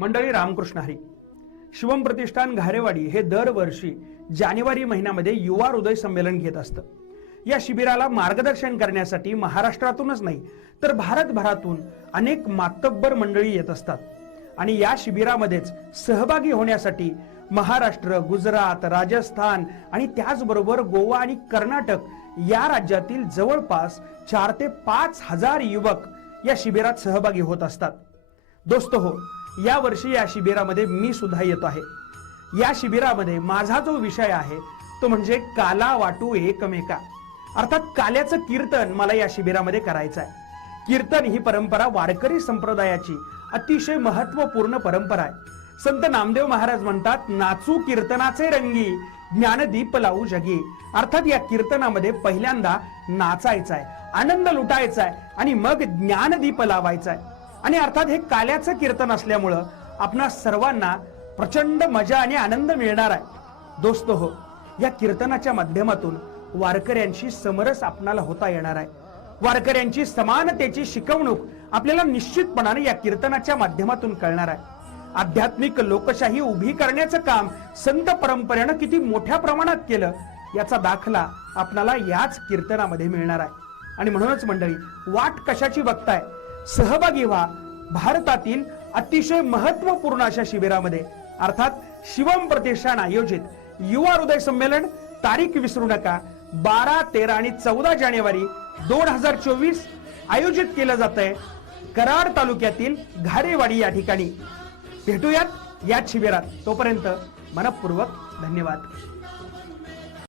मंडळी रामकृष्ण हरी. शिवम प्रतिष्ठान घारेवाडी हे दरवर्षी जानेवारी महिन्यामध्ये युवा हृदय संमेलन घेत असतं. या शिबिराला मार्गदर्शन करण्यासाठी महाराष्ट्रातूनच नाही तर भारतभरातून अनेक मातब्बर मंडळी येत असतात. आणि या शिबिरामध्येच सहभागी होण्यासाठी महाराष्ट्र गुजरात राजस्थान आणि त्याचबरोबर गोवा आणि कर्नाटक या राज्यातील जवळपास चार ते पाच हजार युवक या शिबिरात सहभागी होत असतात. दोस्त हो या वर्षी या शिबिरामध्ये मी सुद्धा येतो आहे. या शिबिरामध्ये माझा जो विषय आहे तो म्हणजे काला वाटू एकमेका. अर्थात काल्याचं कीर्तन मला या शिबिरामध्ये करायचं आहे कीर्तन ही परंपरा वारकरी संप्रदायाची अतिशय महत्त्वपूर्ण परंपरा आहे. संत नामदेव महाराज म्हणतात नाचू कीर्तनाचे रंगी ज्ञानदीप लावू जगी. अर्थात या कीर्तनामध्ये पहिल्यांदा नाचायचा आहे आनंद लुटायचा आहे आणि मग ज्ञानदीप लावायचा आहे आणि अर्थात हे काल्याचं कीर्तन असल्यामुळं आपणा सर्वांना प्रचंड मजा आणि आनंद मिळणार आहे. दोस्त हो या कीर्तनाच्या माध्यमातून वारकऱ्यांशी समरस आपणाला होता येणार आहे. वारकऱ्यांची समानतेची शिकवणूक आपल्याला निश्चितपणाने या कीर्तनाच्या माध्यमातून कळणार आहे. आध्यात्मिक लोकशाही उभी करण्याचं काम संत परंपरेनं किती मोठ्या प्रमाणात केलं याचा दाखला आपणाला याच कीर्तनामध्ये मिळणार आहे. आणि म्हणूनच मंडळी वाट कशाची बघताय? सहभागी व्हा. भारतातील अतिशय महत्त्वपूर्ण अशा शिबिरामध्ये अर्थात शिवम प्रतिष्ठान आयोजित युवा हृदय संमेलन तारीख विसरू नका. बारा तेरा आणि चौदा जानेवारी दोन हजार चोवीस आयोजित केलं जात आहे कराड तालुक्यातील घारेवाडी या ठिकाणी. भेटूयात याच शिबिरात. तोपर्यंत मनपूर्वक धन्यवाद.